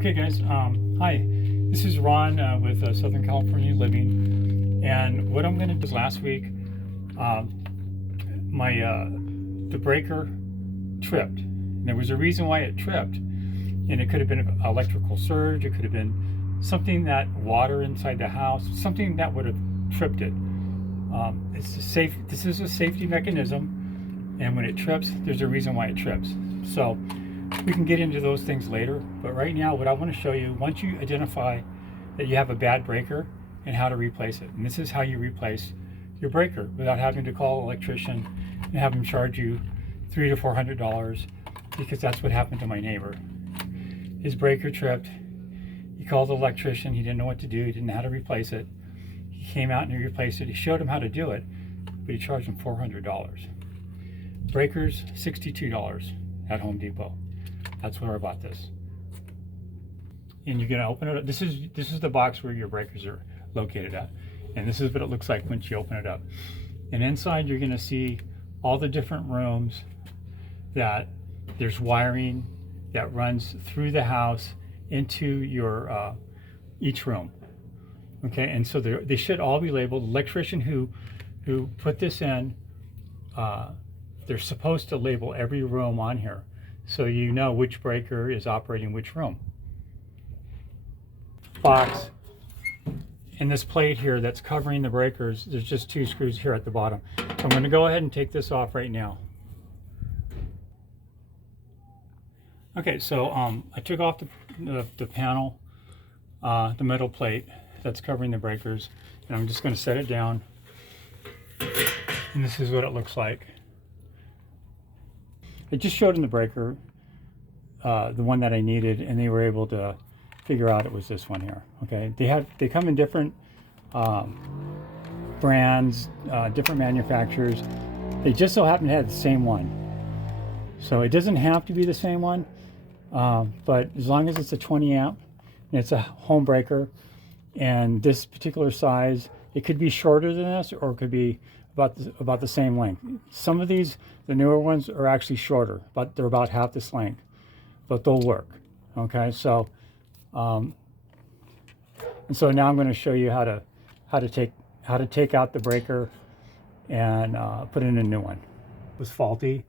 Okay guys, hi, this is Ron with Southern California Living, and what I'm going to do is last week, the breaker tripped. And there was a reason why it tripped, and it could have been an electrical surge, it could have been something that water inside the house, something that would have tripped it. This is a safety mechanism, and when it trips, there's a reason why it trips. So we can get into those things later, but right now what I want to show you, once you identify that you have a bad breaker, and how to replace it. And this is how you replace your breaker without having to call an electrician and have them charge you $300 to $400, because that's what happened to my neighbor. His breaker tripped. He called the electrician. He didn't know what to do. He didn't know how to replace it. He came out and he replaced it. He showed him how to do it, but he charged him $400. Breakers, $62 at Home Depot. That's where I bought this. And you're gonna open it up. This is the box where your breakers are located at. And this is what it looks like once you open it up. And inside you're gonna see all the different rooms that there's wiring that runs through the house into your each room. Okay, and so they should all be labeled. The electrician who put this in, they're supposed to label every room on here, so you know which breaker is operating which room. Box and this plate here that's covering the breakers, there's just 2 screws here at the bottom. So I'm going to go ahead and take this off right now. Okay, so I took off the panel, the metal plate that's covering the breakers, and I'm just going to set it down, and this is what it looks like. It just showed in the breaker the one that I needed, and they were able to figure out it was this one here. Okay, they come in different brands, different manufacturers. They just so happen to have the same one, so it doesn't have to be the same one, but as long as it's a 20 amp and it's a home breaker and this particular size, it could be shorter than this or it could be about the same length. Some of these, the newer ones, are actually shorter, but they're about half this length, but they'll work. Okay, so and so now I'm going to show you how to take out the breaker and put in a new one. It was faulty,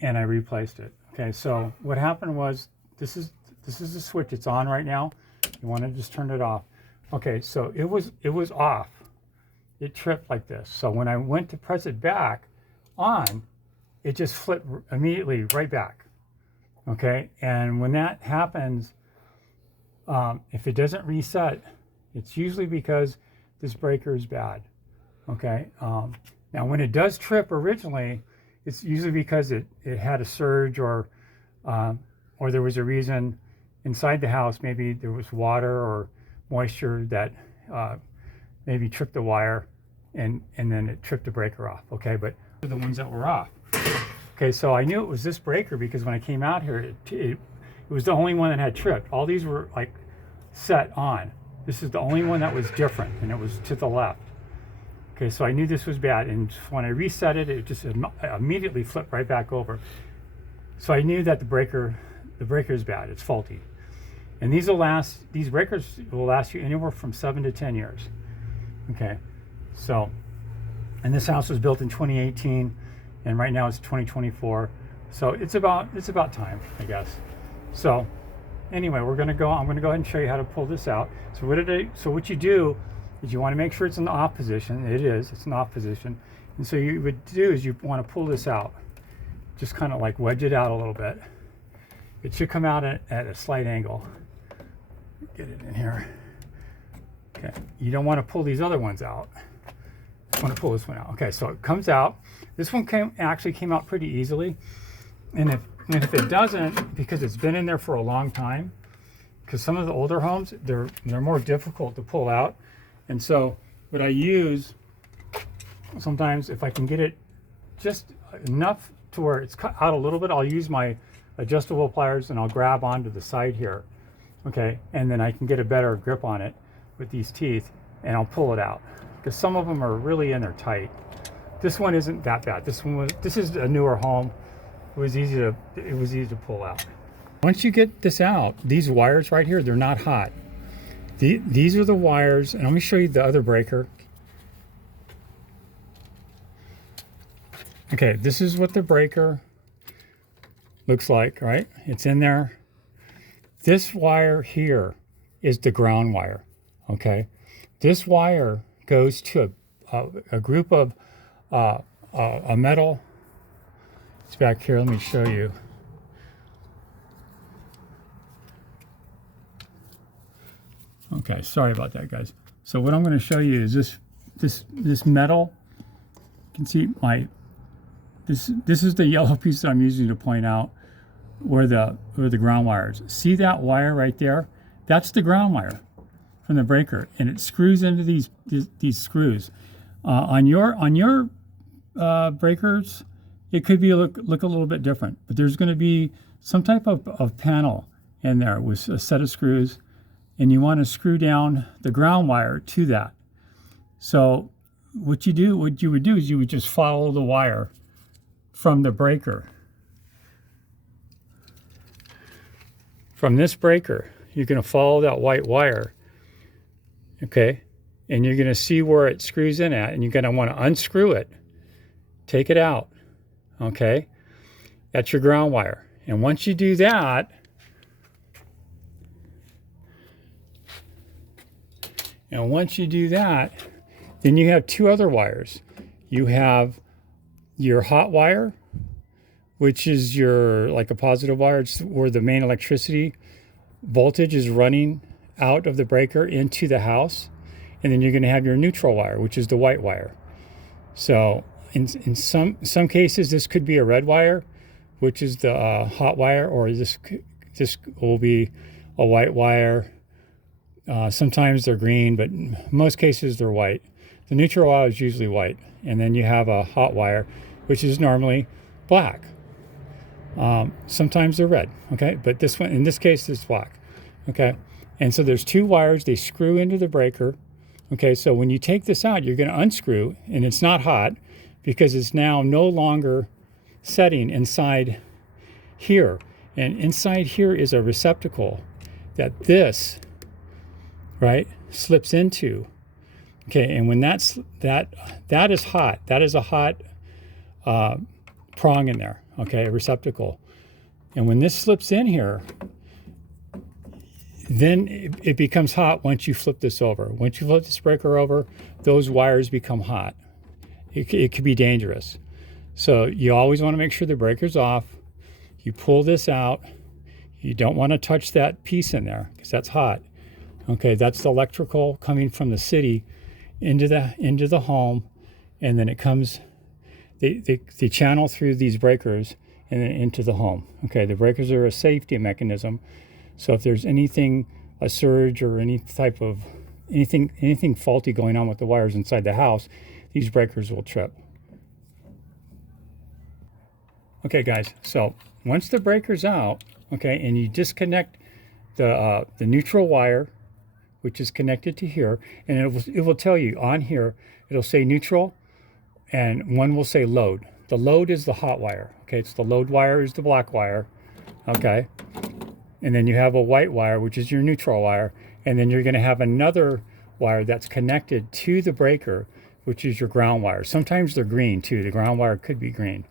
and I replaced it. Okay, so what happened was this is the switch. It's on right now. You want to just turn it off. Okay, so it was off. It tripped like this. So when I went to press it back on, it just flipped immediately right back. Okay, and when that happens, if it doesn't reset, it's usually because this breaker is bad. Okay, now when it does trip originally, it's usually because it had a surge or there was a reason inside the house. Maybe there was water or moisture that maybe tripped the wire, and then it tripped the breaker off. Okay, but the ones that were off. Okay, so I knew it was this breaker because when I came out here, it was the only one that had tripped. All these were like set on. This is the only one that was different, and it was to the left. Okay, so I knew this was bad, and when I reset it, it just immediately flipped right back over. So I knew that the breaker is bad. It's faulty, and these breakers will last you anywhere from 7 to 10 years. Okay, so, and this house was built in 2018, and right now it's 2024. So it's about time, I guess. So anyway, I'm going to go ahead and show you how to pull this out. So what you do is you want to make sure it's in the off position. It's in off position. And so you would do is you want to pull this out, just kind of like wedge it out a little bit. It should come out at a slight angle. Get it in here. Okay, you don't want to pull these other ones out. You want to pull this one out. Okay, so it comes out. This one actually came out pretty easily. And if it doesn't, because it's been in there for a long time, because some of the older homes, they're more difficult to pull out. And so what I use sometimes, if I can get it just enough to where it's cut out a little bit, I'll use my adjustable pliers and I'll grab onto the side here. Okay, and then I can get a better grip on it with these teeth, and I'll pull it out, because some of them are really in there tight. This one isn't that bad. This is a newer home. It was easy to pull out. once you get this out, these wires right here, they're not hot. These are the wires, and let me show you the other breaker. Okay, this is what the breaker looks like, right? It's in there. This wire here is the ground wire, okay? This wire goes to a group of a metal. It's back here, let me show you. Okay, sorry about that, guys. So what I'm going to show you is this metal. You can see this is the yellow piece that I'm using to point out where the ground wire is. See that wire right there? That's the ground wire from the breaker, and it screws into these screws. On your breakers, it could be look a little bit different, but there's going to be some type of panel in there with a set of screws, and you want to screw down the ground wire to that. So what you would do is you would just follow the wire from the breaker. From this breaker, you're going to follow that white wire, okay? And you're going to see where it screws in at, and you're going to want to unscrew it, take it out, okay? That's your ground wire. And once you do that, then you have two other wires. You have your hot wire, which is like a positive wire. It's where the main electricity voltage is running out of the breaker into the house. And then you're going to have your neutral wire, which is the white wire. So in some cases, this could be a red wire, which is the hot wire, or this will be a white wire. Sometimes they're green, but in most cases they're white. The neutral wire is usually white. And then you have a hot wire, which is normally black. Sometimes they're red, okay? But this one, in this case, it's black, okay? And so there's two wires, they screw into the breaker, okay? So when you take this out, you're gonna unscrew, and it's not hot because it's now no longer setting inside here. And inside here is a receptacle that this, right, slips into. Okay, and when that is hot, that is a hot prong in there, okay, a receptacle. And when this slips in here, then it becomes hot once you flip this over. Once you flip this breaker over, those wires become hot. It could be dangerous. So you always want to make sure the breaker's off. You pull this out. You don't want to touch that piece in there because that's hot. Okay, that's the electrical coming from the city into the home, and then it comes, they channel through these breakers and then into the home. Okay, the breakers are a safety mechanism. So if there's anything, a surge or any type of anything faulty going on with the wires inside the house, these breakers will trip. Okay, guys, so once the breaker's out, okay, and you disconnect the neutral wire, which is connected to here, and it will tell you on here, it'll say neutral, and one will say load. The load is the hot wire, okay? It's the load wire is the black wire, okay? And then you have a white wire, which is your neutral wire, and then you're gonna have another wire that's connected to the breaker, which is your ground wire. Sometimes they're green too. The ground wire could be green.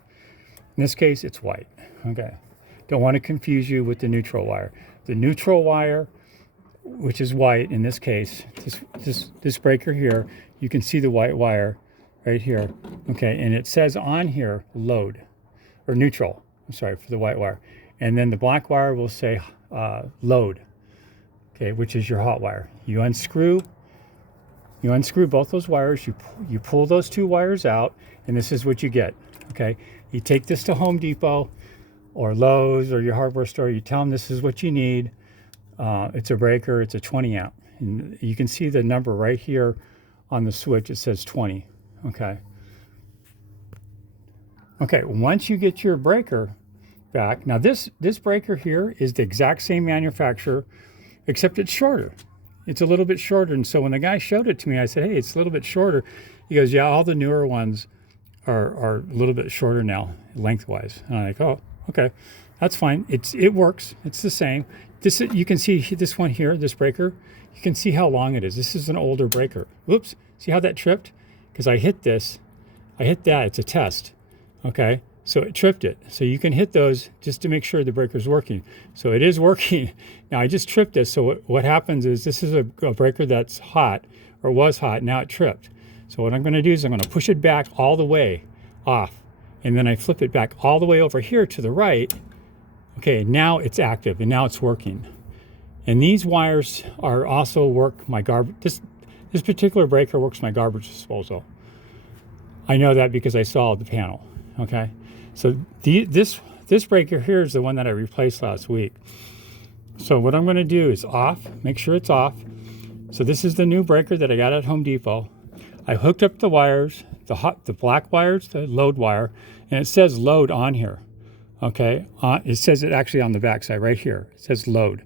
In this case, it's white, okay? Don't want to confuse you with the neutral wire. The neutral wire, which is white in this case, this breaker here, you can see the white wire right here, okay? And it says on here, load, or neutral, I'm sorry, for the white wire. And then the black wire will say load, okay, which is your hot wire. You unscrew both those wires, you pull those two wires out, and this is what you get, okay? You take this to Home Depot or Lowe's or your hardware store, you tell them this is what you need. It's a breaker, it's a 20 amp. And you can see the number right here on the switch, it says 20, okay? Okay, once you get your breaker back, now this breaker here is the exact same manufacturer, except it's shorter. It's a little bit shorter, and so when the guy showed it to me, I said, hey, it's a little bit shorter. He goes, yeah, all the newer ones are a little bit shorter now, lengthwise. And I'm like, oh, okay, That's fine. It works. It's the same. This, you can see this one here, this breaker. You can see how long it is. This is an older breaker. Whoops. See how that tripped? Because I hit this. I hit that. It's a test. Okay. So it tripped it. So you can hit those just to make sure the breaker's working. So it is working. Now I just tripped this. So what happens is this is a breaker that's hot, or was hot. Now it tripped. So what I'm going to do is I'm going to push it back all the way off. And then I flip it back all the way over here to the right. Okay, now it's active and now it's working. And these wires are also work my garbage. This particular breaker works my garbage disposal. I know that because I saw the panel. Okay, so this breaker here is the one that I replaced last week. So what I'm going to do is off. Make sure it's off. So this is the new breaker that I got at Home Depot. I hooked up the wires, the black wires, the load wire, and it says load on here. Okay, it says it actually on the back side right here. It says load.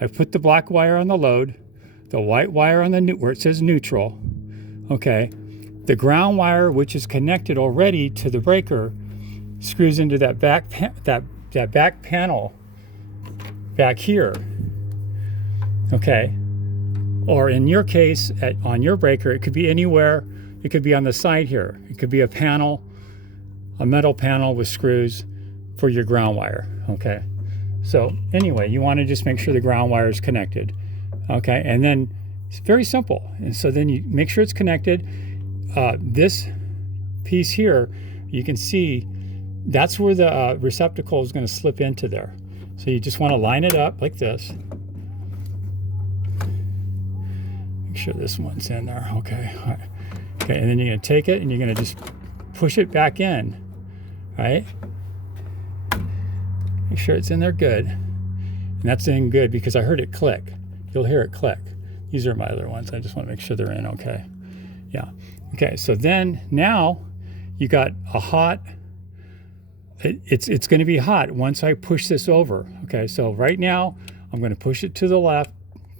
I put the black wire on the load, the white wire on the where it says neutral. Okay, the ground wire, which is connected already to the breaker, screws into that back back panel back here. Okay, or in your case, on your breaker, it could be anywhere. It could be on the side here. It could be a panel, a metal panel with screws for your ground wire. Okay, so anyway, you want to just make sure the ground wire is connected. Okay, and then it's very simple. And so then you make sure it's connected. This piece here, you can see that's where the receptacle is going to slip into there. So you just want to line it up like this. Make sure this one's in there. Okay. All right. Okay, and then you're going to take it and you're going to just push it back in. Right? Make sure it's in there good. And that's in good because I heard it click. You'll hear it click. These are my other ones. I just want to make sure they're in okay. Yeah. Okay, so then now you got a hot, it's going to be hot once I push this over. Okay, so right now I'm going to push it to the left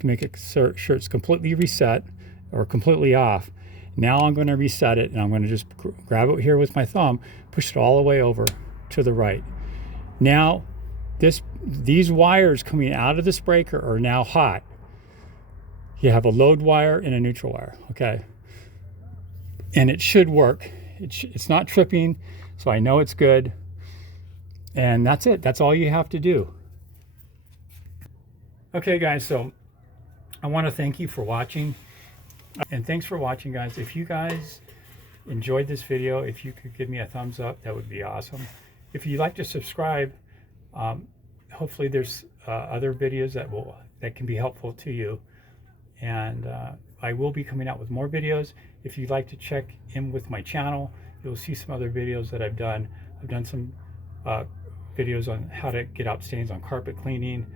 to make it sure it's completely reset or completely off. Now I'm going to reset it and I'm going to just grab it here with my thumb, push it all the way over to the right. Now these wires coming out of this breaker are now hot. You have a load wire and a neutral wire, okay? And it should work. It's not tripping, so I know it's good. And that's it. That's all you have to do. Okay, guys, so I want to thank you for watching. And thanks for watching, guys. If you guys enjoyed this video, if you could give me a thumbs up, that would be awesome. If you'd like to subscribe, hopefully there's other videos that can be helpful to you. And I will be coming out with more videos. If you'd like to check in with my channel, you'll see some other videos that I've done. I've done some videos on how to get out stains on carpet cleaning,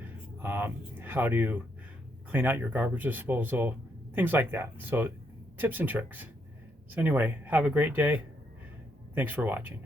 how to clean out your garbage disposal, things like that. So tips and tricks. So anyway, have a great day. Thanks for watching.